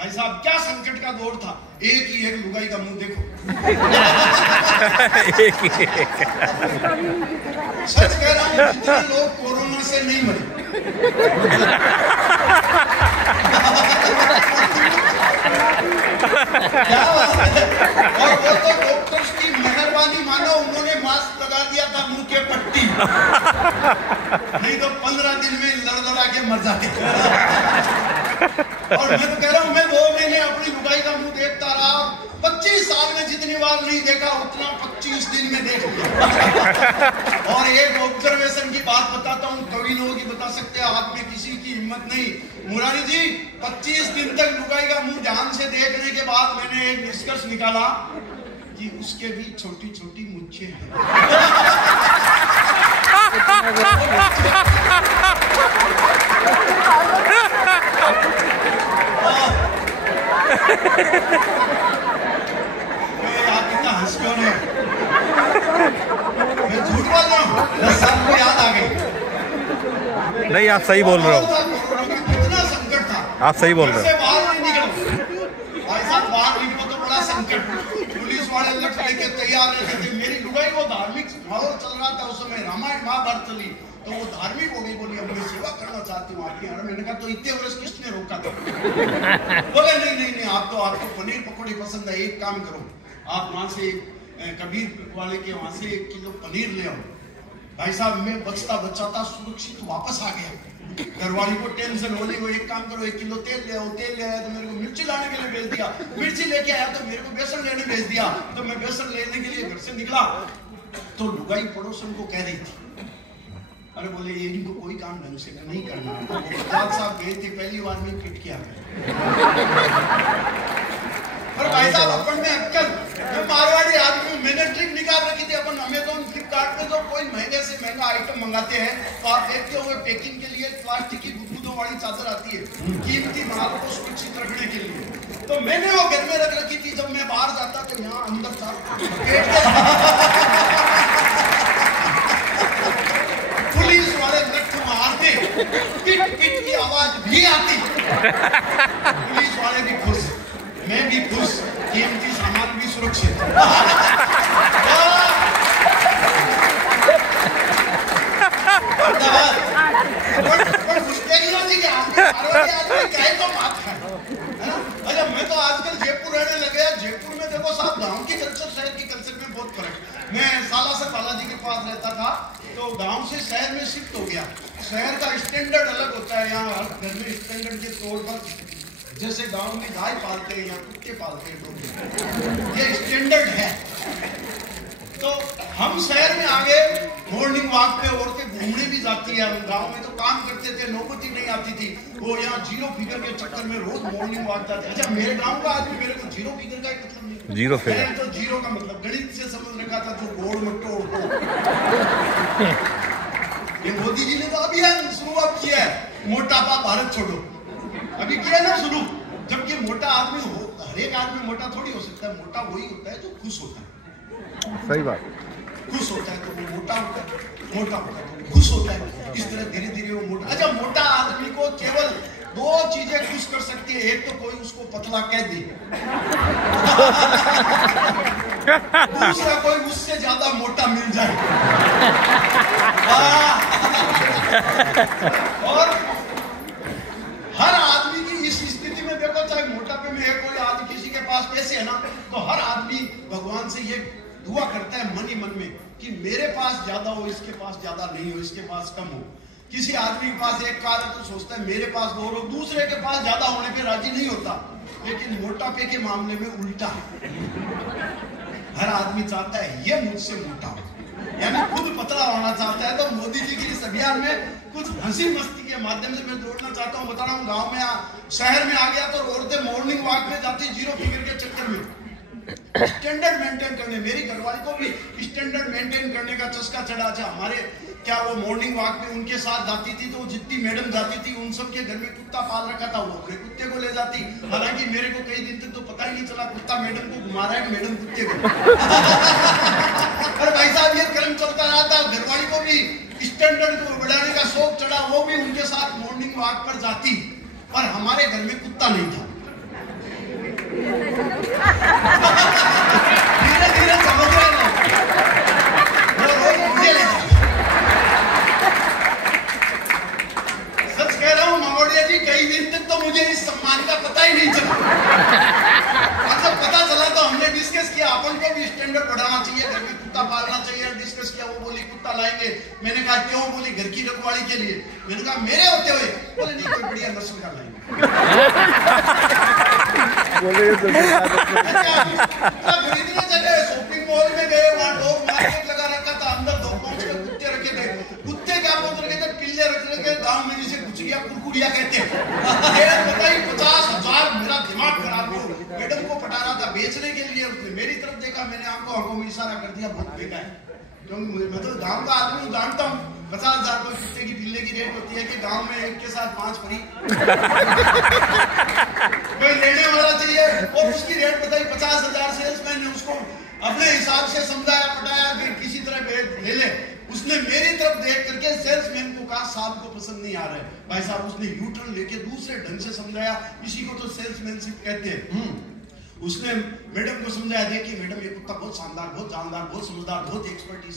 भाई साहब क्या संकट का दौर था, एक ही एक लुगाई का मुंह देखो। एक ही एक। सच कह रहा हूं, जितने लोग कोरोना से नहीं मरे क्या बात है। और वो तो डॉक्टर्स की मेहरबानी मानो, उन्होंने मास्क लगा दिया था मुंह के पट्टी, नहीं तो 15 दिन में लड़लड़ा के मर जाते। और मैं तो कह रहा हूं, मैं 2 महीने अपनी लुगाई का मुंह देखता रहा, 25 साल में जितनी बार नहीं देखा उतना 25 दिन में देख लिया। और एक ऑब्जर्वेशन की बात बताता हूं, कवि लोगों की बता सकते हैं, हाथ में किसी की हिम्मत नहीं। मुरारी जी 25 दिन तक लुगाई का मुंह ध्यान से देखने के बाद मैंने एक निष्कर्ष निकाला कि उसके भी छोटी छोटी मुच्छें हैं। आप इतना हंस क्यों रहे हो? मैं झूठ बोल रहा हूँ, 10 साल को याद आ गई। नहीं, आप सही बोल रहे हो। कितना संकट था, आप सही बोल रहे हो। बाहर नहीं निकलो भाई साहब, बाहर निकलो तो बड़ा संकट। पुलिस वाले लट लेके तैयार रहते थे। मेरी लुगाई वो धार्मिक माहौल चल रहा था उस समय, रामायण महाभारत चली, तो वो धार्मिक हो गई, बोली अब मैं सेवा करना चाहती हूँ आपकी। मैंने कहा तो इतने वर्ष किसने रोका था? बोले नहीं नहीं नहीं, आपको पनीर पकौड़ी पसंद है, एक काम करो, आप वहां से कबीर वाले के वहां से 1 किलो पनीर ले आओ। भाई साहब मैं बचता बचाता सुरक्षित वापस आ गया। घरवाली को टेंशन होली, वो एक काम करो 1 किलो तेल ले आओ। तेल ले आया तो मेरे को मिर्ची लाने के लिए भेज दिया, मिर्ची लेके आया तो मेरे को बेसन लेने भेज दिया, तो मैं बेसन लेने के लिए घर से निकला तो लुगाई पड़ोसन को कह रही थी, अरे बोले ये इनको कोई काम ढंग से नहीं करना। तो साहब गए थे, पहली बार में पिट के आ गए। और भाई साहब अपन में अक्कल, मैं मारवाड़ी आदमी, मैंने ट्रिक निकाल रखी थी। अपन अमेज़न फ्लिपकार्ट पे जो कोई महंगे से महंगा आइटम मंगाते हैं तो आप देखते हुए पैकिंग के लिए प्लास्टिक की बुदबुदों वाली चादर आती है, कीमती माल को सुरक्षित रखने के लिए। तो मैंने वो घर में रख रखी थी, जब मैं बाहर जाता तो यहाँ अंदर था पुलिस वाले लठ मारते, पिट पिट की आवाज भी आती। पुलिस वाले भी खुश, मैं भी खुश, कीमती सामान भी सुरक्षित। अच्छा मैं तो आजकल जयपुर रहने लगे। जयपुर में देखो साहब, गांव की कल्चर शहर की कल्चर में बहुत फर्क। मैं सालासर बालाजी के पास रहता था, तो गांव से शहर में शिफ्ट हो गया। शहर का स्टैंडर्ड अलग होता है, यहाँ हर घर में स्टैंडर्ड के तौर पर, जैसे गांव में गाय पालते हैं या कुत्ते पालते हैं लोग, ये स्टैंडर्ड है। तो हम शहर में आ गए, मॉर्निंग वॉक पे औरतें घूमने भी जाती है। गांव में तो काम करते थे, नौबत ही नहीं आती थी। वो यहाँ 0 फिगर के चक्कर में रोज मॉर्निंग वॉक जाते। अच्छा मेरे गांव का आदमी मेरे को 0 फिगर का मतलब नहीं, 0 फिगर तो 0 का मतलब गणित से समझ रखा था, जो गोड़ मट्टोड़ को। ये मोदी जी ने तो अभियान शुरुआत किया है, मोटापा भारत छोड़ो, अभी किया ना शुरू। जबकि मोटा आदमी हो, हर एक आदमी मोटा थोड़ी हो सकता है, मोटा वही होता है जो खुश होता है। सही बात, खुश होता है तो वो मोटा होता है, मोटा होता है तो खुश होता है। इस तरह धीरे धीरे वो मोटा। अच्छा मोटा आदमी को केवल 2 चीजें खुश कर सकती है, एक तो कोई उसको पतला कह दे, दूसरा कोई उससे ज्यादा मोटा मिल जाए। और हर आदमी की इस स्थिति में देखो, चाहे मोटापे में है कोई आदमी, किसी के पास पैसे है ना, तो हर आदमी भगवान से ये दुआ करता है मन ही मन में कि मेरे पास ज्यादा हो, इसके पास ज्यादा नहीं हो, इसके पास कम हो। किसी आदमी के पास एक कार है तो सोचता है मेरे पास 2 हो, दूसरे के पास ज्यादा होने पे राजी नहीं होता। लेकिन मोटापे के मामले में उल्टा है, हर आदमी चाहता है ये मुझसे मोटा हो, यानी खुद पतला होना चाहता है। तो मोदी जी की इस अभियान में कुछ हंसी मस्ती के माध्यम से मैं जोड़ना चाहता हूँ। बता रहा हूँ, गाँव में शहर में आ गया तो औरतें मॉर्निंग वॉक में जाती 0 फिगर के चक्कर में, स्टैंडर्ड मेंटेन करने। मेरी घरवाली को भी स्टैंडर्ड मेंटेन करने का चस्का चढ़ा। था हमारे क्या वो मॉर्निंग वॉक पे उनके साथ जाती थी, तो जितनी मैडम जाती थी उन सब के घर में कुत्ता पाल रखा था, वो अपने कुत्ते को ले जाती। हालांकि मेरे को कई दिन तक तो पता ही नहीं चला कुत्ता मैडम को घुमा रहा है कि मैडम कुत्ते को। और भाई साहब ये क्रम चलता रहा था। घरवाली को भी स्टैंडर्ड को बढ़ाने का शौक चढ़ा, वो भी उनके साथ मॉर्निंग वॉक पर जाती। पर हमारे घर में कुत्ता नहीं था, मुझे इस सम्मान का पता ही नहीं चला। जब पता चला तो हमने डिस्कस किया, अपन को भी स्टैंडर्ड बढ़ाना चाहिए, घर में कुत्ता पालना चाहिए। डिस्कस किया, वो बोली कुत्ता लाएंगे। मैंने कहा क्यों? बोली घर की रखवाली के लिए। मैंने कहा मेरे होते हुए? बोले नहीं, कोई बढ़िया नस्ल का लाएंगे। खरीदने चले, शॉपिंग मॉल में गए, वहां डॉग मार्केट लगा रखा था, अंदर 2 पाउंड के कुत्ते रखे थे। कुत्ते क्या बोल रखे थे? पिल्ले रख रखे, गांव में जिसे गुचरिया कुरकुरिया कहते हैं। बताइए 50,000। मेरा दिमाग खराब हो। मैडम को पटा रहा था बेचने के लिए, उसने मेरी तरफ देखा, मैंने आंखों में इशारा कर दिया, बहुत बेगा है। क्योंकि मैं तो गांव का आदमी हूँ, जानता हूँ 50,000 रुपए कुत्ते की पिल्ले की रेट होती है कि गांव में एक के साथ 5 फ्री। कोई लेने वाला चाहिए और उसकी रेट बताई 50,000। सेल्समैन ने उसको अपने हिसाब से समझाया, पटाया कि किसी तरह ले ले। उसने मेरी तरफ देख करके सेल्समैन को कहा साहब को पसंद नहीं आ रहा है। भाई साहब उसने यू टर्न लेके दूसरे ढंग से समझाया। इसी को तो सेल्समैनशिप कहते हैं। उसने मैडम को समझाया, देखिए मैडम ये कुत्ता बहुत शानदार, बहुत जानदार, बहुत समझदार, बहुत एक्सपर्टीज,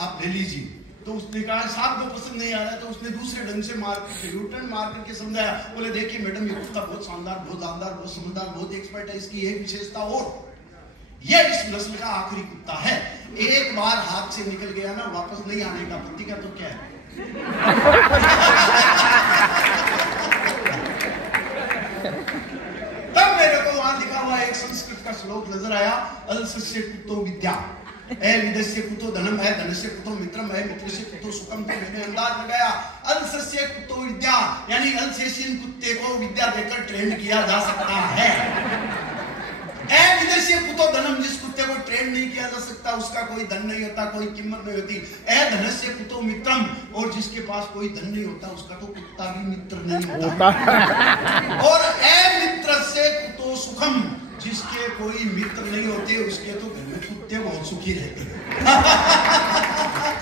आप ले लीजिए। तो उसने कहा साहब को पसंद नहीं आ रहा है। तो उसने दूसरे ढंग से यू टर्न मार करके समझाया। बोले देखिए मैडम ये कुत्ता बहुत शानदार, बहुत जानदार, बहुत समझदार, बहुत एक्सपर्ट है। इसकी एक विशेषता और, ये इस नस्ल का आखिरी कुत्ता है। एक बार हाथ से निकल गया ना, वापस नहीं आने का। पति का तो क्या है? तब मेरे को वहां लिखा हुआ एक संस्कृत का श्लोक नजर आया, अल्सस्य कुतो विद्या, विदस्य कुतो धनम है, धनस्य कुतो मित्रम है, मित्रस्य कुतो सुखम। तो मैंने अंदाज लगाया अल्सस्य कुतो विद्या, यानी अल्सेशियन कुत्ते को विद्या देकर ट्रेंड किया जा सकता है। विदेशी कुतो धनम, जिस कुत्ते को ट्रेन नहीं किया जा सकता उसका कोई धन नहीं होता, कोई कीमत नहीं होती। धनस्य कुतो मित्रम, और जिसके पास कोई धन नहीं होता उसका तो कुत्ता भी मित्र नहीं होता। और मित्रस्य कुतो सुखम, जिसके कोई मित्र नहीं होते उसके तो घर में कुत्ते बहुत सुखी रहते हैं।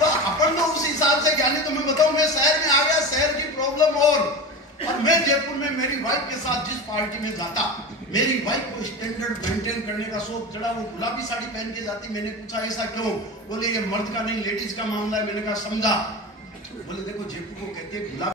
तो अपन तो उस हिसाब से ज्ञानी। तो मैं बताऊं, मैं शहर में आ गया, शहर की प्रॉब्लम और मैं जयपुर में मेरी वाइफ के साथ जिस पार्टी में जाता, मेरी वाइफ को स्टैंडर्ड मेंटेन करने का शौक चढ़ा। वो गुलाबी साड़ी पहन के जाती। मैंने पूछा ऐसा क्यों? बोले ये मर्द का नहीं लेडीज का मामला है। मैंने कहा समझा। बोले देखो जयपुर को कहते हैं गुलाबी